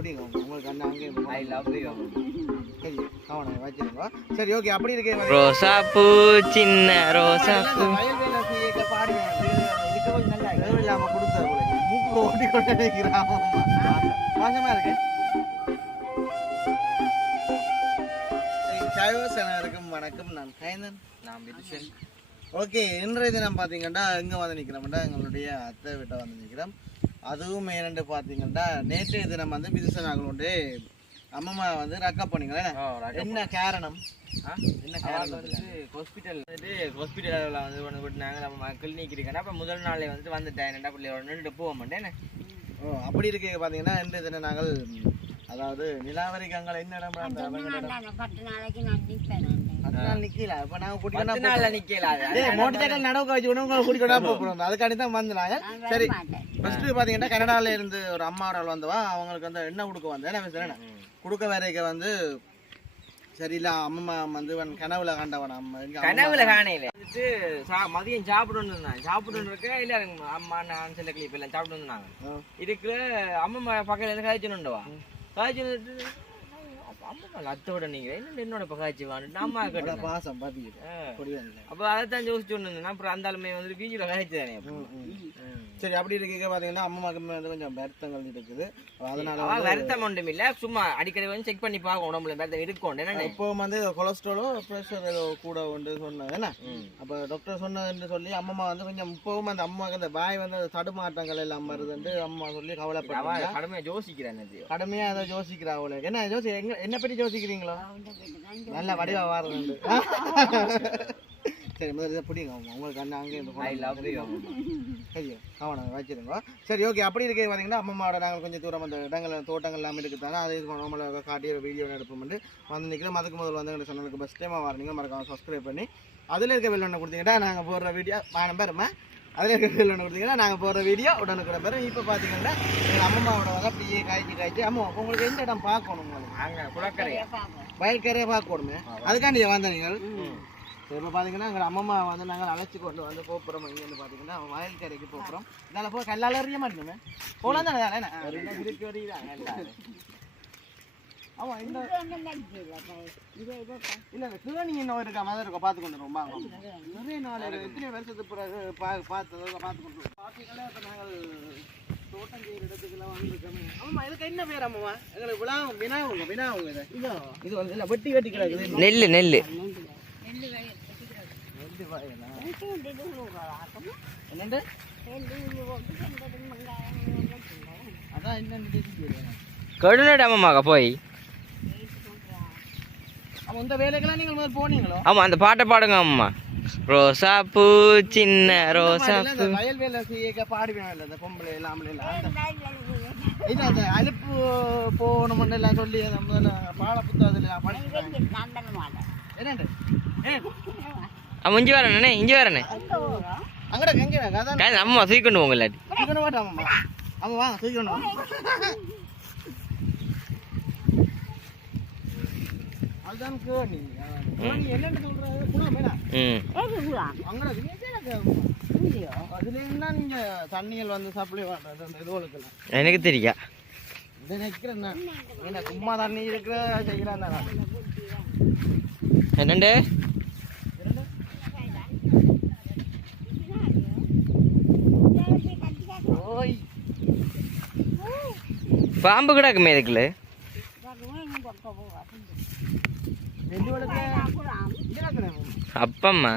பிடிங்க உங்களுக்கு அண்ணா அங்கே ஐ லவ் யூ சரி அவனை வச்சிருங்க சரி ஓகே அப்படி இருக்கே ரோசா பூ சின்ன ரோசா பூ வயல்வேல செய்ய பாடி இருக்க கொஞ்சம் நல்லா தேவையில்லாம கொடுத்தது போல மூக்கு ஓடி கொண்டு நிற்கிறான் மாசமா இருக்கு சாயோசனருக்கும் வணக்கம் நான் கைந்தன் நான் விதுஷன் ஓகே இன்றைய தினம் பார்த்தீங்கன்னா எங்கே வந்து நிற்கிறோம்னா எங்களுடைய அத்தை வீட்டை வந்து நிற்கிறோம் அதுவும் என்னென்று பார்த்தீங்கன்னா நேற்றைய தினம் வந்து விதுஷனாங்களுடைய அம்மா வந்து ரக்கப் பண்ணிங்களே என்ன காரணம் என்ன காரணம் வந்து ஹாஸ்பிட்டலில் வந்து விட்டுனாங்க நம்ம கிளினிக் இருக்கேன் அப்போ முதல் நாளே வந்து வந்துட்டேன் ரெண்டா பிள்ளையோட நின்றுட்டு போக மாட்டேன் ஓ அப்படி இருக்க பார்த்தீங்கன்னா இன்றைய தினம் நாங்கள் அதாவது நிலாவரிக்காங்கள் என்ன இடம் 10 நாளைக்கு நான் நிற்பேன். 10 நாள் நிக்கல இப்ப நாங்க கூட்டிட்டு 10 நாள்ல நிக்கல மோட்டர் சைக்கிள் நடவு வச்சு உங்களை கூட்டிட்டு போறோம் அதுக்காண்டி தான் வந்தாங்க சரி ஃபர்ஸ்ட் பாத்தீங்கன்னா கனடால இருந்து ஒரு அம்மா அவர்கள் வந்தவா அவங்களுக்கு வந்து என்ன கொடுக்க வந்தேன் என்ன கொடுக்க வரைக்க வந்து சரியில்ல அம்மா வந்து கனவுல காண்டவன் கனவுல காணையில வந்துட்டு மதியம் சாப்பிடணும் இருக்க இல்ல அம்மா நான் சில கிளிப் எல்லாம் சாப்பிட்டு இருந்தாங்க இருக்கிற அம்மா பக்கத்துல இருந்து காய்ச்சணுண்டவா காய்ச்சல் அம்மா அத்தோட நீங்க என்னோட காய்ச்சி வாங்கிட்டு அம்மா கிட்ட பாசம் பாத்தீங்க அப்ப அதைத்தான் யோசிச்சு இருந்தேன் அப்புறம் அந்த ஆளுமே வந்து வீதியில காய்ச்சி தானே சரி அப்படி இருக்க பாத்தீங்கன்னா அம்மாவுக்கு வந்து கொஞ்சம் வருத்தங்கள் இருக்குது அதனால வருத்தம் ஒன்றும் இல்ல சும்மா அடிக்கடி வந்து செக் பண்ணி பார்க்க உடம்புல வருத்தம் இருக்கும் இப்போ வந்து கொலஸ்ட்ராலோ ப்ரெஷர் ஏதோ கூட உண்டு சொன்னாங்க என்ன அப்ப டாக்டர் சொன்னதுன்னு சொல்லி அம்மா வந்து கொஞ்சம் இப்பவும் அந்த அம்மாவுக்கு அந்த வாய் வந்து தடுமாற்றங்கள் எல்லாம் வருதுன்னு அம்மா சொல்லி கவலைப்படுறாங்க கடுமையா யோசிக்கிறேன் கடுமையா அதை யோசிக்கிறா அவளுக்கு என்ன யோசி என்ன பற்றி யோசிக்கிறீங்களோ நல்ல வடிவா வாருது சரி முதல்ல பிடிங்க உங்களுக்கு அண்ணா அங்கே சரி அவனை வச்சிருங்க சரி ஓகே அப்படி இருக்க பார்த்தீங்கன்னா அம்மாவோட நாங்கள் கொஞ்சம் தூரம் அந்த இடங்கள் தோட்டங்கள் எல்லாமே இருக்குதானே அதை நம்மளை காட்டிய வீடியோ எடுப்போம் வந்து நிற்கிறோம் அதுக்கு முதல் வந்து எங்கள் சேனலுக்கு பெஸ்ட் டைமாக வரீங்க மறக்காம சப்ஸ்கிரைப் பண்ணி அதில் இருக்க வெள்ளை கொடுத்தீங்கன்னா நாங்கள் போடுற வீடியோ பாருமா அதில் இருக்க வெள்ளை கொடுத்தீங்கன்னா நாங்கள் போடுற வீடியோ உடனுக்குற பேர் இப்போ பார்த்தீங்கன்னா எங்கள் அம்மாவோட வந்து அப்படியே காய்ச்சி அம்மா உங்களுக்கு எந்த இடம் பார்க்கணும் உங்களுக்கு அங்கே குளக்கரையா வயல்கரையை பார்க்கணுமே அதுக்காண்டி வந்த நீங்கள் இப்போ பார்த்தீங்கன்னா எங்கள் அம்மா வந்து நாங்கள் அழைச்சி கொண்டு வந்து போகிறோம் இங்கே வந்து பார்த்தீங்கன்னா வயல்கரைக்கு போகிறோம் இதனால் போய் கல்லால் எறிய மாட்டேங்குமே போகலாம் தானே ஆமாம் இந்த இல்லை கிளனி இன்னும் இருக்கா மாதிரி இருக்கா பார்த்து கொண்டு ரொம்ப நிறைய நாள் எத்தனை வருஷத்துக்கு பிறகு பார்த்து கொண்டு பார்த்தீங்கன்னா இப்போ நாங்கள் தோட்டம் செய்கிற இடத்துக்குலாம் வந்துருக்கோம் ஆமாம் இதுக்கு என்ன பேர் அம்மா எங்களுக்கு வினாவுங்க இது வந்து இல்லை வெட்டி வெட்டி கிடக்குது நெல்லு கடுனடாமமாக போய் இந்த வேலைக்கெல்லாம் நீங்க போனீங்களோ ஆமா அந்த பாட்டை பாடுங்க அம்மா ரோசா பூ சின்ன ரோசா பூ வயல் வேலை செய்ய பாடுவேன் இல்லை இந்த பொம்பளை எல்லாம் இல்லை அந்த அலுப்பு போகணும்னு எல்லாம் சொல்லி முதல்ல பாட புத்தகத்தில் படிச்சு என்னண்டு இஞ்சி வரண்ணே அங்கடா எங்க அம்மா தூக்கிண்டு போங்க இல்லாட்டி தூக்கணும் மாட்டான் அம்மா வாங்க தூக்கணும் அதுதான் கேணி என்னன்னு சொல்றது குணம் அதுல என்ன நீங்க தண்ணிகள் வந்து சப்ளை பண்றது அந்த இதுகளுக்கெல்லாம் எனக்கு தெரியா இது நிக்கிறேன் என்ன சும்மா தண்ணி இருக்கிற செய்யலாம் என்னண்டு பாம்பு கிடக்குமே இதுக்குள்ள அப்பம்மா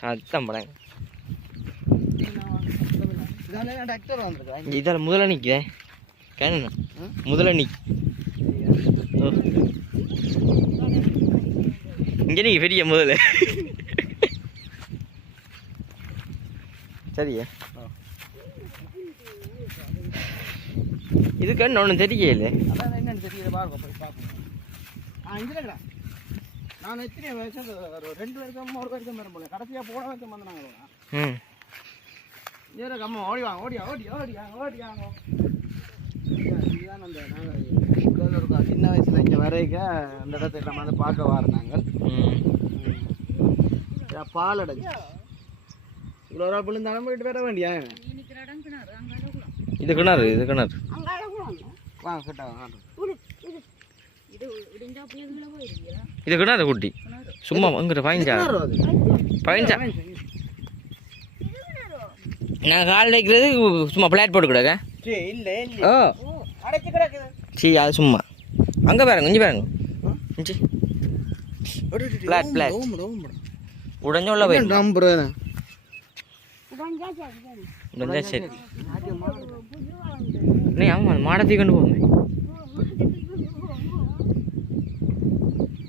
சத்தம் படம் இதால முதல்ல நிக்கிறேன் முதல்ல இங்க நீ பெரிய முதல்ல சரியா இதுக்கு ஒன்றும் தெரியல என்னன்னு தெரியல பாருங்க போய் பார்ப்போம் நான் எத்தனை வருஷம் ஒரு 2 வருஷம் 3 வருஷம் வரும் போல கடைசியா போன வருஷம் வந்தாங்களா ஏற அம்மா ஓடிவாங்க இதுதான் அந்த நாங்கள் இருக்கா சின்ன வயசுல இங்கே வரைக்க அந்த இடத்துல நம்ம வந்து பார்க்க வர நாங்கள் பால் அடைஞ்சு இவ்வளோ ஒரு விழுந்தாலும் போயிட்டு வர வேண்டியா இது கிணறு வாங்க கிட்ட வாங்க. இது கிணறு குட்டி சும்மா இங்கிட்ட பதினஞ்சா நான் கால் வைக்கிறது சும்மா பிளாட் போட்டு கிடக்க இல்ல இல்ல ஓ அடைச்சு கிடக்குது. சரி அது சும்மா அங்கே பாருங்க இஞ்சி பாருங்க இஞ்சி பிளாட் பிளாட் உடஞ்ச உள்ள போய் நம்புறேன். உடஞ்சா சரி நீ ஆமாம் மாடத்தை கொண்டு போங்க.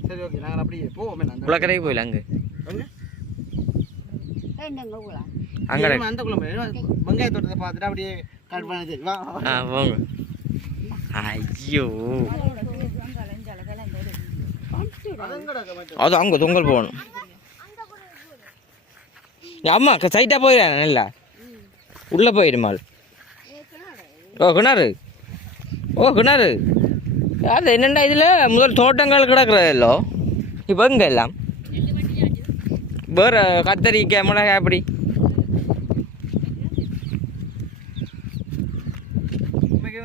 சரி ஓகே நாங்கள் அப்படியே போவோமே. குளக்கரைக்கு போயில அங்கே அங்கே அந்த குளம் வெங்காய தோட்டத்தை பார்த்துட்டு அப்படியே கட் பண்ணி வா. ஆ போங்க. ஐயோ அது அங்கே தொங்கல் போகணும். அம்மா சைட்டாக போயிடறேன் நல்லா உள்ளே போயிடுமாள். ஓ கிணறு அது என்னென்னா இதில் முதல் தோட்டங்கள் கிடக்குறதல்லோ இப்போ இங்கே எல்லாம் வேறு கத்தரிக்காய் மிளகாய் அப்படி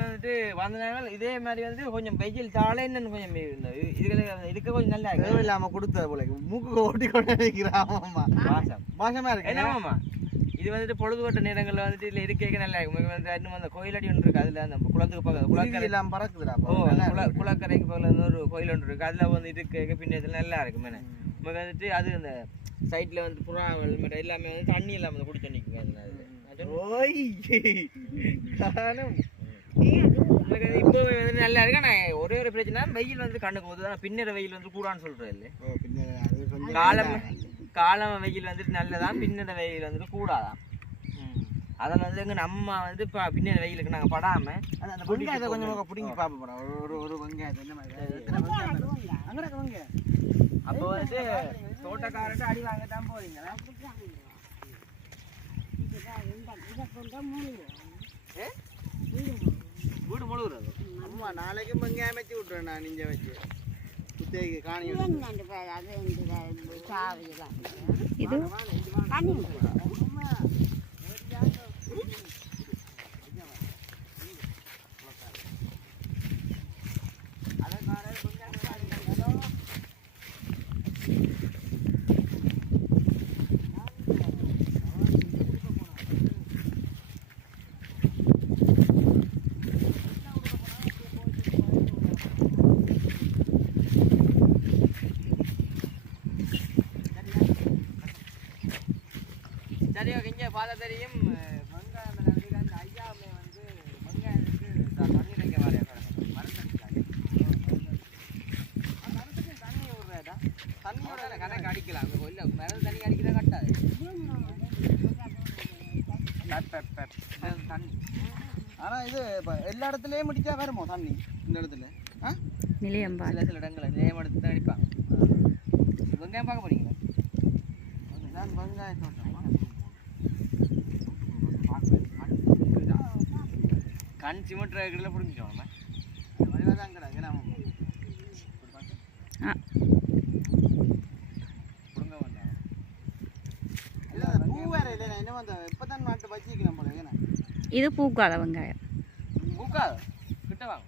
வந்துட்டு வந்தனால இதே மாதிரி வந்து கொஞ்சம் வெயில் தாளேன்னு கொஞ்சம் இதுக்கு கொஞ்சம் நல்லா இருக்கு. இல்லாம கொடுத்த போல மூக்கு ஓட்டி கொண்டு வைக்கிறான். பாசமா இருக்கு என்னமாமா இது வந்துட்டு பொழுதுபட்ட நேரங்களில் வந்துட்டு இதில் இருக்க நல்லா இருக்கும். வந்து இன்னும் அந்த கோயிலடி ஒன்று இருக்குது. அதில் அந்த குளத்துக்கு பக்கம் குளக்கரை எல்லாம் பறக்குதுடா. குளக்கரைக்கு பக்கத்தில் ஒரு கோயில் ஒன்று இருக்குது. அதில் வந்து இருக்க பின்னத்தில் நல்லா இருக்கும். மேலே நமக்கு வந்துட்டு அது அந்த சைட்டில் வந்து புறாவல் மட்டும் எல்லாமே வந்து தண்ணி இல்லாமல் வந்து குடிச்சு நிற்குங்க. இப்போவே வந்து நல்லா இருக்கு. ஆனால் ஒரே ஒரு பிரச்சனை வெயில் வந்து கண்ணுக்கு போகுது. பின்னர வெயில் வந்து கூடான்னு சொல்கிறேன் இல்லை. காலம் வெயில் வந்துட்டு நல்லதான், பின்னர வெயில் வந்துட்டு கூடாதான். அதில் வந்து எங்கள் நம்ம வந்து இப்போ பின்னர வெயிலுக்கு நாங்கள் படாமல் அந்த வெங்காயத்தை கொஞ்சம் பிடிங்கி பார்ப்போம். ஒரு வெங்காயத்தை இந்த மாதிரி அப்போ வந்து தோட்டக்காரர்கிட்ட அடி வாங்கத்தான் போறீங்களா? வீடு முழுகுறது. அம்மா நாளைக்கு வெங்காயம் வச்சு விட்டுறேன் நான் இங்கே வச்சு குத்தகைக்கு காணி. இது சரி ஓகே. இங்கே பார்த்தா தெரியும் வெங்காயம் அந்த ஐயாவுமே வந்து வெங்காயத்துக்கு தண்ணி வைக்க வரையா மருந்து தண்ணி விடுறதா தண்ணியோட கணக்கு அடிக்கலாம். இல்லை மருந்து தண்ணி அடிக்கிறதா கட்டாது தண்ணி. ஆனால் இது இப்போ எல்லா இடத்துலையும் முடிச்சா வருமோ தண்ணி? இந்த இடத்துல நிலையம் சில இடங்களில் நிலையம் எடுத்து தான் அடிப்பாங்க. வெங்காயம் பார்க்க போறீங்களா? நான் வெங்காய தோட்டம் கண் சிமெண்ட் ரேக்கில் பிடிச்சிட்டோம். இது பூக்காத வெங்காயம். பூக்காது கிட்ட வாங்க.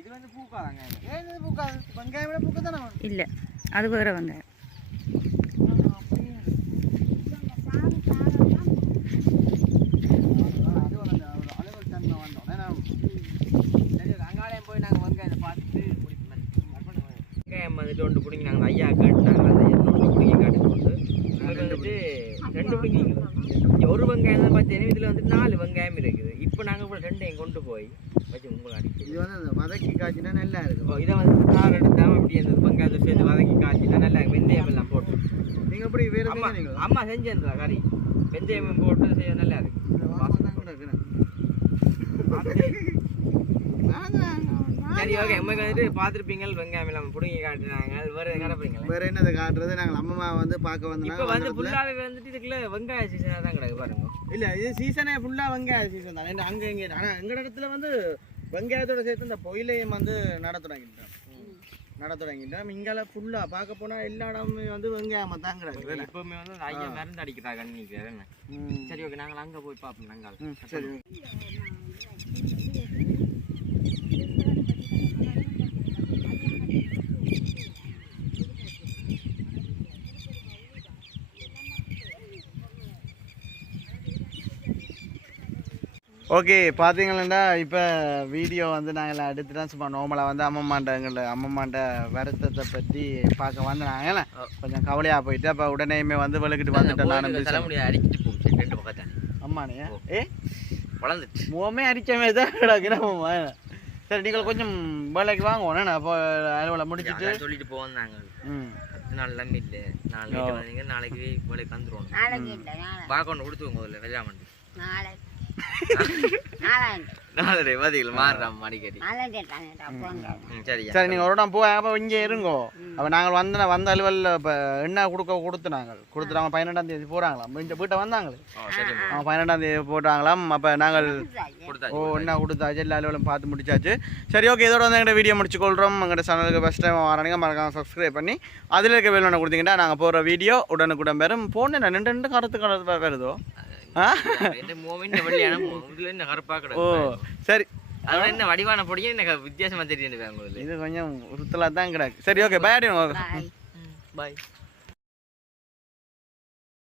இது வந்து பூக்காதாங்க. ஏன் இது பூக்காது? வெங்காயம் விட பூக்க தானே இல்லை, அது வேற வெங்காயம். அங்காலயம் போய் நாங்கள் வெங்காயத்தை பார்த்துட்டு வெங்காயம் வந்துட்டு ஒன்று பிடிங்கி நாங்கள் ஐயா காட்டினாங்க. அந்த ஐயா ஒன்று பிடிங்கி காட்டிட்டு வந்துட்டு 2 பிடிங்கிங்க. ஒரு வெங்காயம் தான் பார்த்தீங்கன்னா இதில் வந்து 4 வெங்காயம் இருக்குது. இப்போ நாங்கள் கூட 2ஐயும் கொண்டு போய் வச்சு உங்களுக்கு அடிச்சு இது வந்து வதக்கி காய்ச்சினா நல்லா இருக்கும். இதை வந்து கார் எடுத்தால் அப்படி அந்த வெங்காயத்தை சேர்த்து வதக்கி காய்ச்சினா நல்லா இருக்கும். வெந்தயம் எல்லாம் போட்டு நீங்கள் எப்படி வேறு அம்மா செஞ்சிருந்தா கறி வெந்தயம் போட்டு செய்ய நல்லா இருக்கு. சரி ஓகே. அம்மா வந்துட்டு பார்த்துருப்பீங்க வெங்காயம் எல்லாம் பிடிங்கி காட்டினாங்க. வேறு காட்டுறீங்களா? வேறு என்னது காட்டுறது? நாங்கள் அம்மா வந்து பார்க்க வந்து இப்போ வந்து ஃபுல்லாகவே வந்துட்டு இதுக்குள்ள வெங்காய சீசனாக தான் கிடக்கு பாருங்க. இல்லை இது சீசனே ஃபுல்லாக வெங்காய சீசன் தான். அங்கே இங்கே ஆனால் எங்கள் இடத்துல வந்து வெங்காயத்தோட சேர்த்து இந்த பொயிலையும் வந்து நட தொடங்கிட்டோம். இங்கே ஃபுல்லாக பார்க்க போனால் எல்லா இடமுமே வந்து வெங்காயமாக தான் கிடக்கு. எப்பவுமே வந்து ஐயா மருந்து அடிக்கிறாங்க நினைக்கிறேன். சரி ஓகே நாங்கள் அங்கே போய் பார்ப்போம். நாங்கள் சரி ஓகே பார்த்தீங்களா இப்போ வீடியோ வந்து நாங்கள் அடுத்து தான் சும்மா நார்மலாக வந்து அம்மம்மாண்ட வருத்தத்தை பற்றி பார்க்க வந்து நாங்கள் கொஞ்சம் கவலையாக போயிட்டு அப்போ உடனேயுமே வந்து விளக்கிட்டு வந்துட்டேன் நான் தலைமுடியை அடிச்சிட்டு போச்சு ரெண்டு பக்கத்தான் அம்மானே வளர்ந்துட்டு முகமே அடித்த மாதிரி தான் கிடக்குறோம்மா. சரி நீங்கள் கொஞ்சம் வேலைக்கு வாங்குவோண்ணே நான் அப்போ அலுவலை முடிச்சுட்டு சொல்லிட்டு போவோம் நாங்கள் ம் 10 நாள் எல்லாமே இல்லை நாளைக்கு வந்தீங்க நாளைக்கு வேலைக்கு வந்துடுவோம் பார்க்கணும் கொடுத்துவோங்க முதல்ல வெள்ளாமண்டி நாளை மதிகள் மாறுறான் அடிக்கடி சரியா சரி நீங்கள் ஒரு இடம் போய் அப்போ இங்கே இருங்கோ அப்போ நாங்கள் வந்த அலுவலில் இப்போ என்ன கொடுத்து நாங்கள் கொடுத்துட்டு அவன் 12ஆம் தேதி போகிறாங்களாம் இந்த வீட்டை வந்தாங்களே அவன் 12ஆம் தேதி போட்டாங்களாம் அப்போ நாங்கள் என்ன கொடுத்தாச்சு எல்லா அலுவலும் பார்த்து முடிச்சாச்சு. சரி ஓகே இதோட வந்து எங்கள்கிட்ட வீடியோ முடிச்சுக்கொள்கிறோம். எங்கள்கிட்ட சேனலுக்கு ஃபஸ்ட் டைம் வரானுங்க மறக்காம சப்ஸ்கிரைப் பண்ணி அதில் இருக்க வேலை கொடுத்தீங்கன்னா நாங்கள் போகிற வீடியோ உடனுக்குடன் பெறும். போன ரெண்டு கருத்து வருதோ ஓ சரி அதோட என்ன வடிவான பொடியும் எனக்கு வித்தியாசமா தெரியும் இது கொஞ்சம் உறுத்தலாக தான் கிடக்கு. சரி ஓகே பாய். பாய்.